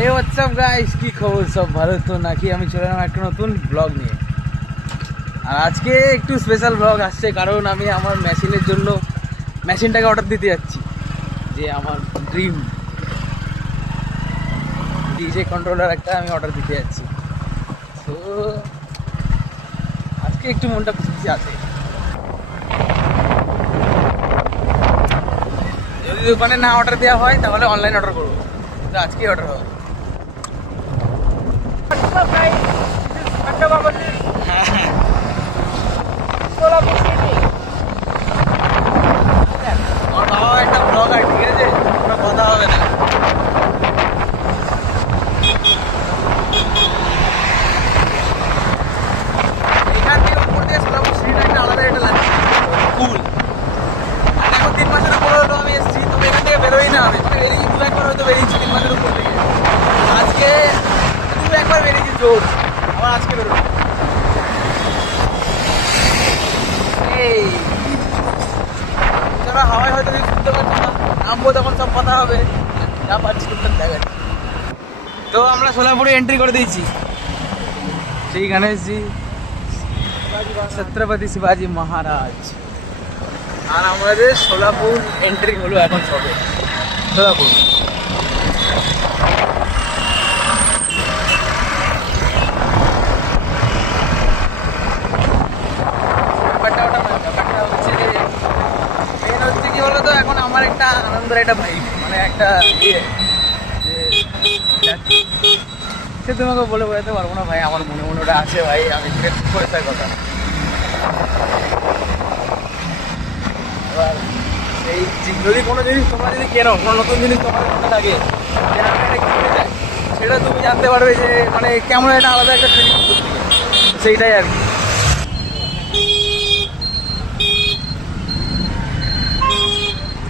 এই WhatsApp guys, কি খবর? সব ভালো তো নাকি? আমি চলে এলাম একটা নতুন ব্লগ নিয়ে। আর আজকে একটু স্পেশাল ব্লগ আসছে, কারণ আমি আমার মেশিনের জন্য মেশিনটাকে অর্ডার দিতে যাচ্ছি। যে আমার ড্রিম ডিজে কন্ট্রোলার একটা আমি অর্ডার দিতে যাচ্ছি। তো আজকে একটু মনটা খুশি আছে। যদি দোকানে না অর্ডার দেওয়া হয় তাহলে অনলাইন অর্ডার করবো, তো আজকেই অর্ডার হবে। আমার বাবা একটা ব্লগার, ঠিক আছে, কোনো কথা হবে না। এখান থেকে উপর দিয়ে সোলাপুর সিটিটা একটা আলাদা একটা লাগছে, কুল। আর এখন 3 মাসের উপরে হলো আমি এসেছি, তবে এখান থেকে বেরোই না। আমি বেরিয়েছি, 2-1 হয়তো বেরিয়েছি 3 মাসের উপর থেকে। আজকে 2-1 বেরিয়েছি জোর, আবার আজকে বেরোবো। এই যারা হাওয়ায় হয়তো আমি শুনতে পাচ্ছি না, নামবো তখন সব কথা হবে, যা পাচ্ছি দেখাচ্ছি। তো আমরা সোলাপুরে এন্ট্রি করে দিয়েছি। সেই গণেশজি, ছত্রপতি শিবাজি মহারাজ। আর আমাদের সোলাপুর এন্ট্রি হলো এখন সবে। সোলাপুর ব্যাপারটা হচ্ছে যে মেন হচ্ছে কি বলো তো, এখন আমার একটা আনন্দের একটা ভাই, মানে একটা ইয়ে যে সে তোমাকে বলে বোঝাতে পারবো না ভাই। আমার মনে মনে ওটা আছে ভাই, আমি করে তার কথা। এবার এই যদি কোনো জিনিস তোমরা যদি কেনো, কোনো নতুন জিনিস তোমার মনে লাগে যে আমি এটা কিনতে চাই, সেটা তুমি জানতে পারবে যে মানে কেমন একটা আলাদা একটা ফিলিং, সেইটাই আর কি।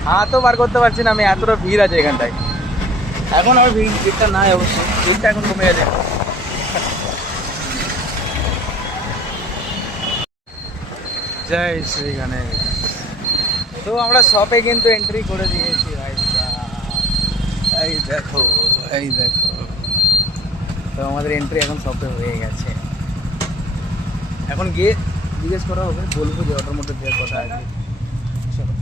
হাতও বার করতে পারছি না আমি, এতটা ভিড় আছে এখানটায়। এখন আমার ভিড়টা নাই অবশ্য, ভিড়টা এখন কমে গেছে। জয় শ্রী গণেশ। তো আমরা শপে কিন্তু এন্ট্রি করে দিয়েছি ভাই। এই দেখো, এই দেখো, তো আমাদের এন্ট্রি এখন শপে হয়ে গেছে। এখন গিয়ে জিজ্ঞেস করা হবে, বলবো যে অর্ডার মধ্যে দেওয়ার কথা আছে। চলো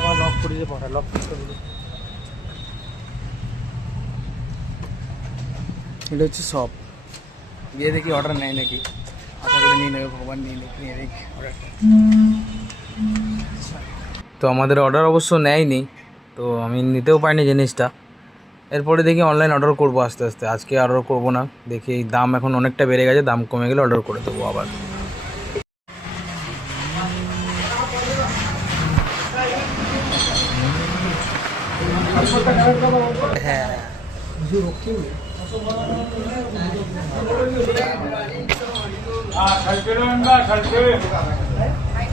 আমার লক করে যে পড়া, লক করতে বলো। এটা হচ্ছে শপ, গিয়ে দেখি অর্ডার নেয় নাকি। আশা করে নিয়ে নেবে, ভগবান নিয়ে দেখি অর্ডারটা। তো আমাদের অর্ডার অবশ্য নেয়নি, তো আমি নিতেও পারিনি জিনিসটা। এরপরে দেখি অনলাইন অর্ডার করবো আস্তে আস্তে। আজকে অর্ডার করবো না, দেখি দাম এখন অনেকটা বেড়ে গেছে, দাম কমে গেলে অর্ডার করে দেবো আবার। হ্যাঁ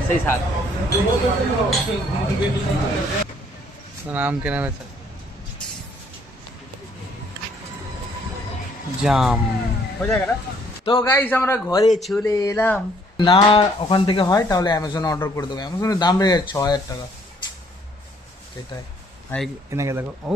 সেই সাত নাম কেনা বেচা জাম হয়ে যায় না। তো গাইস আমরা ঘরে চলে এলাম। না ওখান থেকে হয় তাহলে অ্যামাজনে অর্ডার করে দেবো। অ্যামাজনের দাম বেড়ে যাচ্ছে 6,000 টাকা, সেটাই। এনেকে দেখো, ও